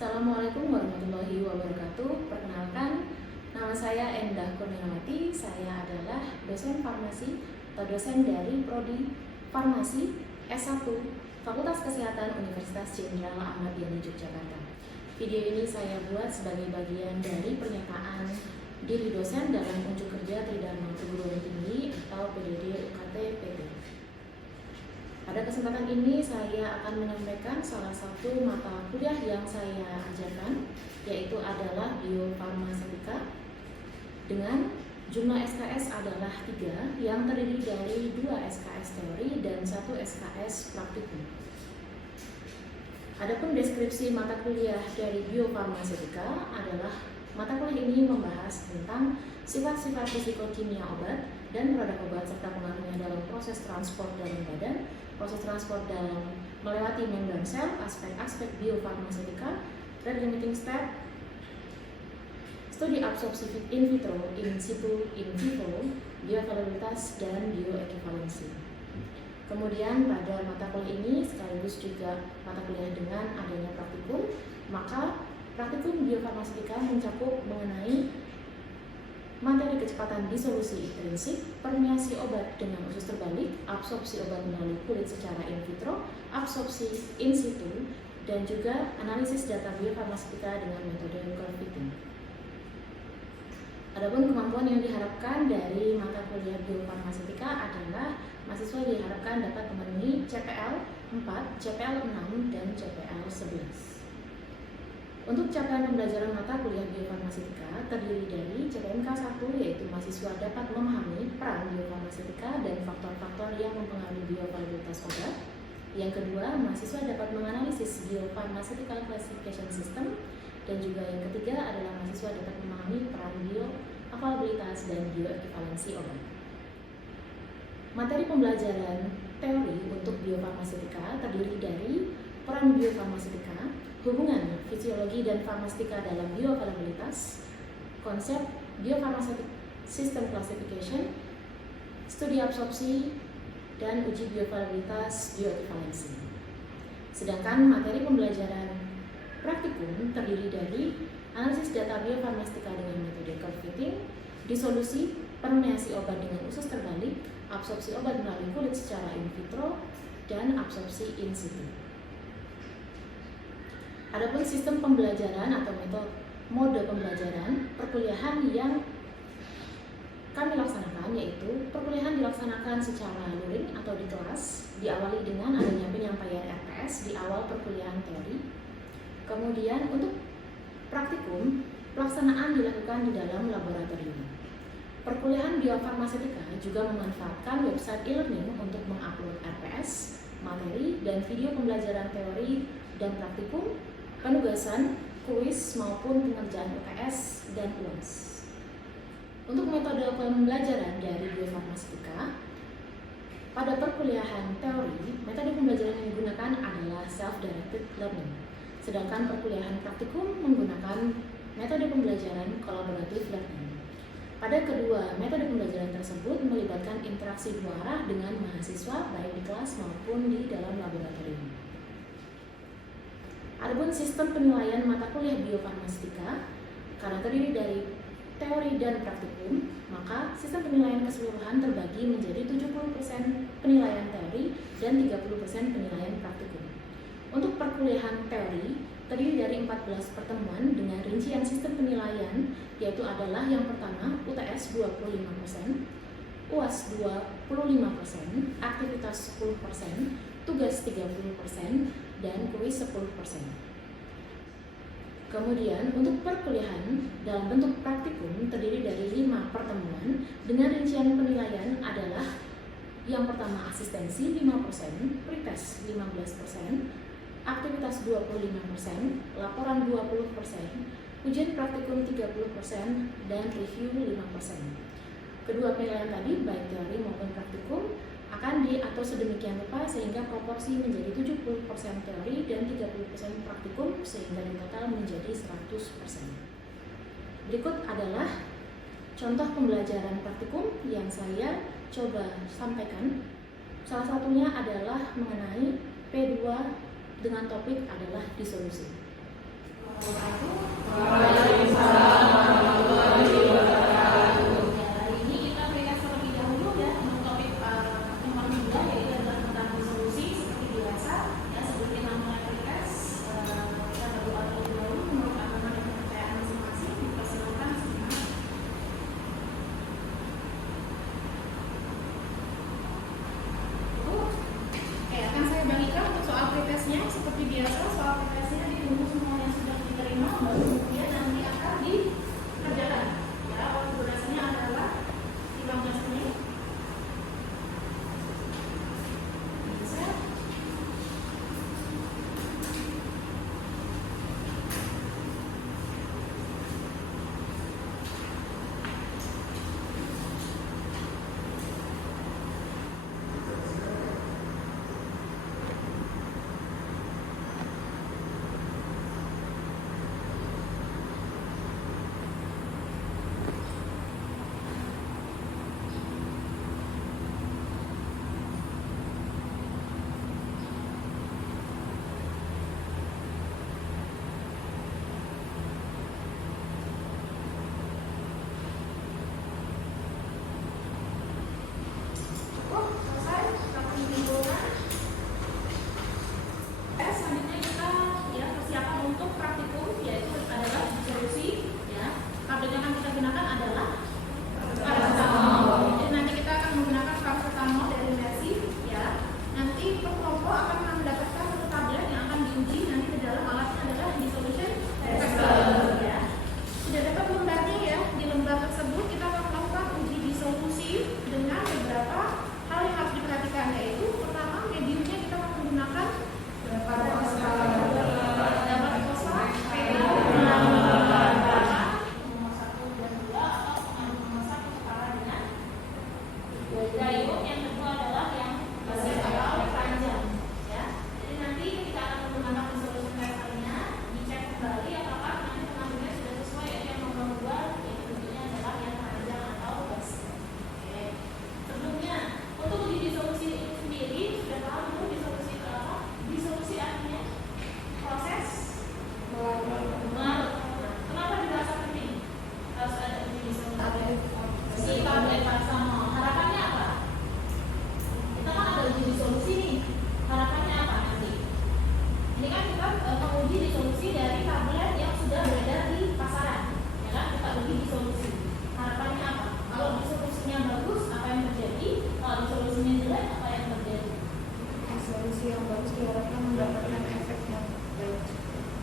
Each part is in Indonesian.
Assalamualaikum warahmatullahi wabarakatuh. Perkenalkan, nama saya Endah Kurniawati. Saya adalah dosen farmasi atau dosen dari Prodi Farmasi S1 Fakultas Kesehatan Universitas Jenderal Ahmad Yani Yogyakarta. Video ini saya buat sebagai bagian dari pernyataan diri dosen dalam unjuk kerja Tridharma Perguruan Tinggi atau PDD UKT PT. Pada kesempatan ini saya akan menyampaikan salah satu mata kuliah yang saya ajarkan, yaitu adalah biofarmasetika dengan jumlah SKS adalah 3 yang terdiri dari 2 SKS teori dan 1 SKS praktikum. Adapun deskripsi mata kuliah dari biofarmasetika adalah mata kuliah ini membahas tentang sifat-sifat fisikokimia obat dan produk obat serta pengaruhnya dalam proses transport dalam badan, proses transport dalam melewati membran sel, aspek-aspek biofarmasetika, rate limiting step, studi absorpsi in vitro, in situ, in vivo, bioavailabilitas, dan bioequivalensi. Kemudian pada mata kuliah ini sekaligus juga mata kuliah dengan adanya praktikum, maka praktikum biofarmasetika mencakup mengenai materi kecepatan disolusi intrinsik, permeasi obat dengan usus terbalik, absorpsi obat melalui kulit secara in vitro, absorpsi in situ, dan juga analisis data biofarmasetika dengan metode curve fitting. Adapun kemampuan yang diharapkan dari mata kuliah biofarmasetika adalah mahasiswa diharapkan dapat memenuhi CPL 4, CPL 6, dan CPL 11. Untuk capaian pembelajaran mata kuliah biofarmasetika terdiri dari CPMK 1, yaitu mahasiswa dapat memahami peran biofarmasetika dan faktor-faktor yang mempengaruhi bioavailabilitas obat. Yang kedua, mahasiswa dapat menganalisis biofarmaceutical classification system. Dan juga yang ketiga adalah mahasiswa dapat memahami peran bioavailabilitas dan bioequivalensi obat. Materi pembelajaran teori untuk biofarmasetika terdiri dari peran biofarmasetika, hubungan fisiologi dan farmastika dalam bioavailabilitas, konsep biofarmaseutic system classification, studi absorpsi, dan uji bioavailabilitas bioequivalensi. Sedangkan materi pembelajaran praktikum terdiri dari analisis data biofarmastika dengan metode curve fitting, disolusi permeasi obat dengan usus terbalik, absorpsi obat melalui kulit secara in vitro, dan absorpsi in situ. Adapun sistem pembelajaran atau mode pembelajaran perkuliahan yang kami laksanakan yaitu perkuliahan dilaksanakan secara luring atau di kelas, diawali dengan adanya penyampaian RPS di awal perkuliahan teori. Kemudian untuk praktikum, pelaksanaan dilakukan di dalam laboratorium. Perkuliahan biofarmasetika juga memanfaatkan website e-learning untuk mengupload RPS, materi, dan video pembelajaran teori dan praktikum, penugasan, kuis, maupun pengerjaan UTS dan UAS. Untuk metode pembelajaran dari biofarmasetika, pada perkuliahan teori, metode pembelajaran yang digunakan adalah self-directed learning. Sedangkan perkuliahan praktikum menggunakan metode pembelajaran collaborative learning. Pada kedua metode pembelajaran tersebut melibatkan interaksi dua arah dengan mahasiswa baik di kelas maupun di dalam laboratorium. Adapun sistem penilaian mata kuliah biofarmasetika karena terdiri dari teori dan praktikum, maka sistem penilaian keseluruhan terbagi menjadi 70% penilaian teori dan 30% penilaian praktikum. Untuk perkuliahan teori terdiri dari 14 pertemuan dengan rincian sistem penilaian, yaitu adalah yang pertama UTS 25%, UAS 25%, aktivitas 10%, tugas 30%, dan kuis 10%. Kemudian untuk perkuliahan dalam bentuk praktikum terdiri dari 5 pertemuan dengan rincian penilaian adalah yang pertama asistensi 5%, pretest 15%, aktivitas 25%, laporan 20%, ujian praktikum 30%, dan review 5%. Kedua penilaian tadi baik teori maupun praktikum akan diatur sedemikian rupa sehingga proporsi menjadi 70% teori dan 30% praktikum sehingga di total menjadi 100%. Berikut adalah contoh pembelajaran praktikum yang saya coba sampaikan. Salah satunya adalah mengenai P2 dengan topik adalah disolusi. Seperti biasa, soal pretesnya ditunggu semua yang sudah diterima, baru kemudian nanti akan dikerjakan. Ya, waktu durasinya adalah 15 menit. Bisa.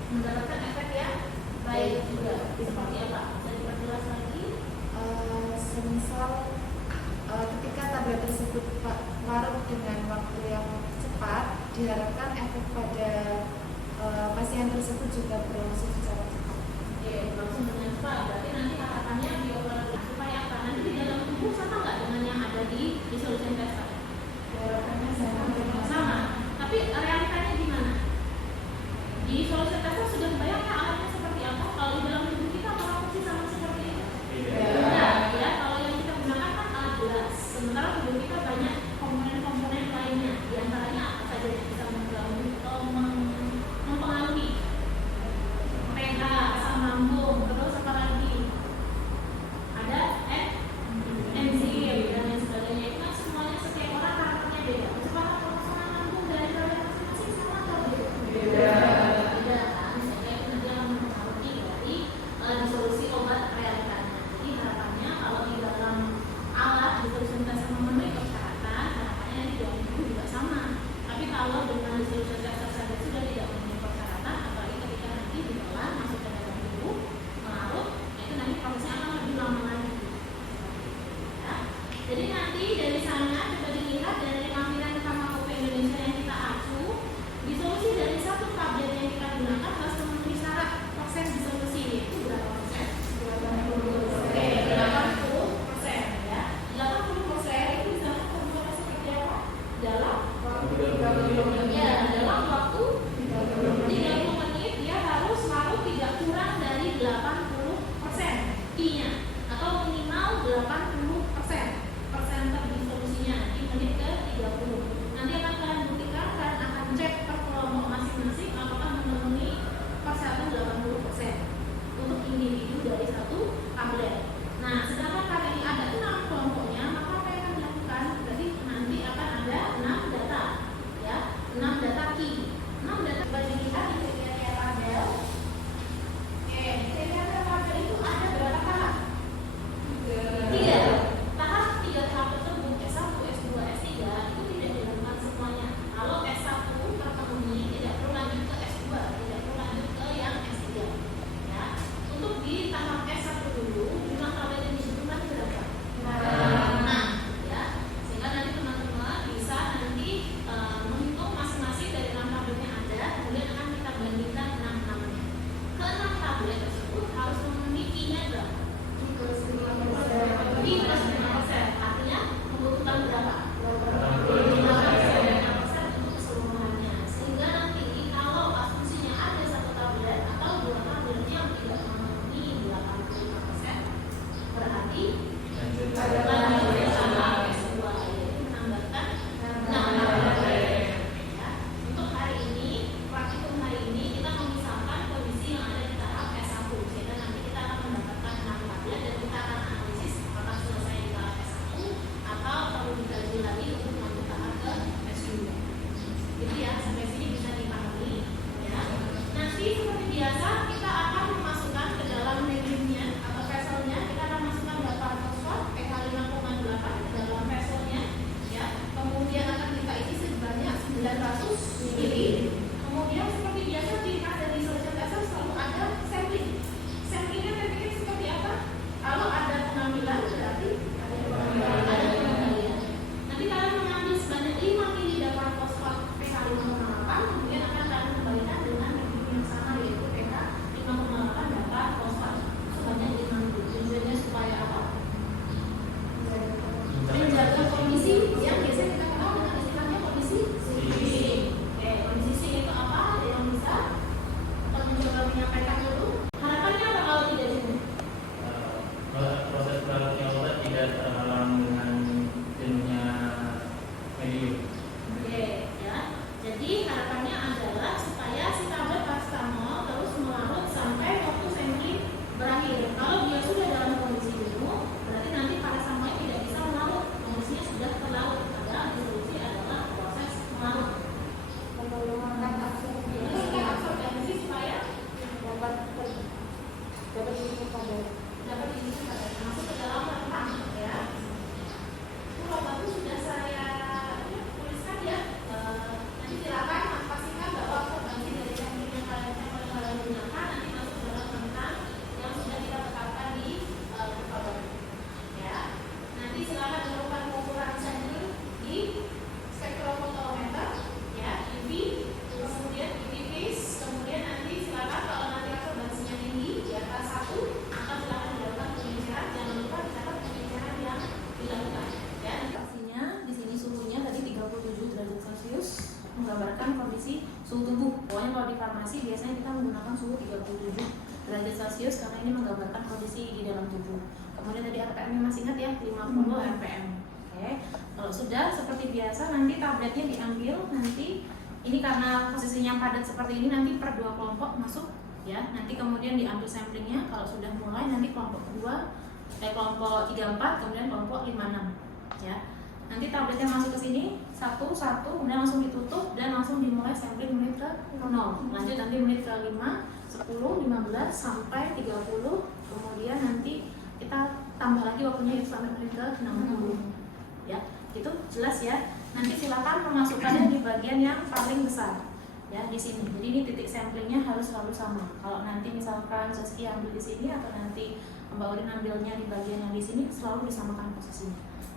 Mendapatkan efek yang baik juga. Seperti apa? Bisa diperjelas lagi? Semisal ketika tablet tersebut larut dengan waktu yang cepat, diharapkan efek pada pasien tersebut juga berlangsung secara cepat. Oke, berlangsung dengan cepat. Berarti nanti harapannya diolah supaya apa? Nanti di dalam tubuh sama nggak dengan yang ada di solution test? Harapannya sama. Tapi realitanya gimana? Di solution test sudah bayang ya alatnya seperti apa? Kalau di dalam tubuh kita apakah masih sama seperti itu? Tidak. Ya, kalau yang kita gunakan kan alat gelas. Sementara tubuh kita banyak komponen-komponen lainnya. Di antaranya apa saja yang bisa mengganggu atau mempengaruhi? pH, asam lambung, terus apa lagi? Ada enzim dan lain sebagainya. Itu kan semuanya setiap orang karakternya beda. Kecepatan pengosongan lambung dari kalian masing-masing sama atau beda? Beda. Soalnya kalau di farmasi biasanya kita menggunakan suhu 37 derajat Celcius karena ini menggambarkan kondisi di dalam tubuh. Kemudian tadi RPM-nya masih ingat ya, 50 RPM. Oke. Kalau sudah seperti biasa nanti tabletnya diambil, nanti ini karena posisinya padat seperti ini nanti per 2 kelompok masuk ya. Nanti kemudian diambil samplingnya, kalau sudah mulai nanti kelompok kedua, kelompok 34, kemudian kelompok 56 ya. Nanti tabletnya masuk ke sini satu, kemudian langsung ditutup dan langsung dimulai sampling menit ke 0. Lanjut nanti menit ke 5, 10, 15 sampai 30. Kemudian nanti kita tambah lagi waktunya itu sampai menit ke 60. Ya, itu jelas ya. Nanti silakan memasukkannya di bagian yang paling besar. Ya, di sini. Jadi ini titik samplingnya harus selalu sama. Kalau nanti misalkan Zaskia ambil di sini atau nanti Mbak Urin ambilnya di bagian yang di sini, selalu disamakan posisinya.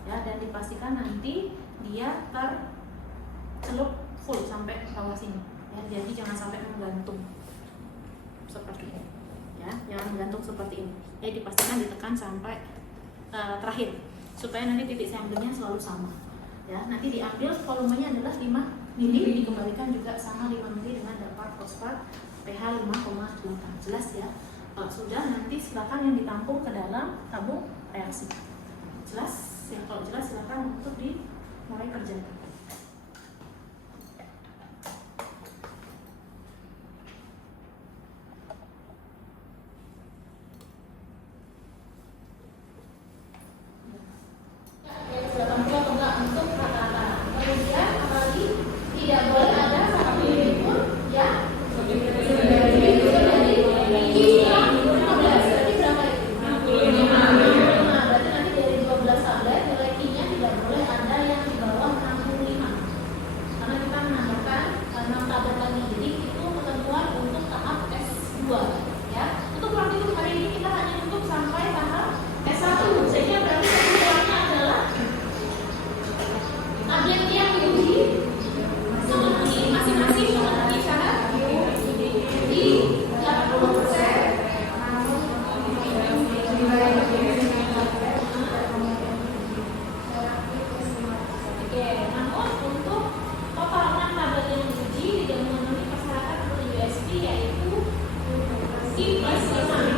Ya, dan dipastikan nanti dia tercelup full sampai ke bawah sini. Ya, jadi jangan sampai menggantung seperti ini. Ya, jangan menggantung seperti ini. Ya, dipastikan ditekan sampai terakhir supaya nanti titik samplingnya selalu sama. Ya, nanti diambil volumenya adalah 5 mili, dikembalikan juga sama 5 mili dengan dapat fosfat pH 5,8. Jelas ya? Kalau sudah nanti silakan yang ditampung ke dalam tabung reaksi. Jelas? Ya, kalau jelas silakan untuk dimulai kerjakan. Yaitu I+5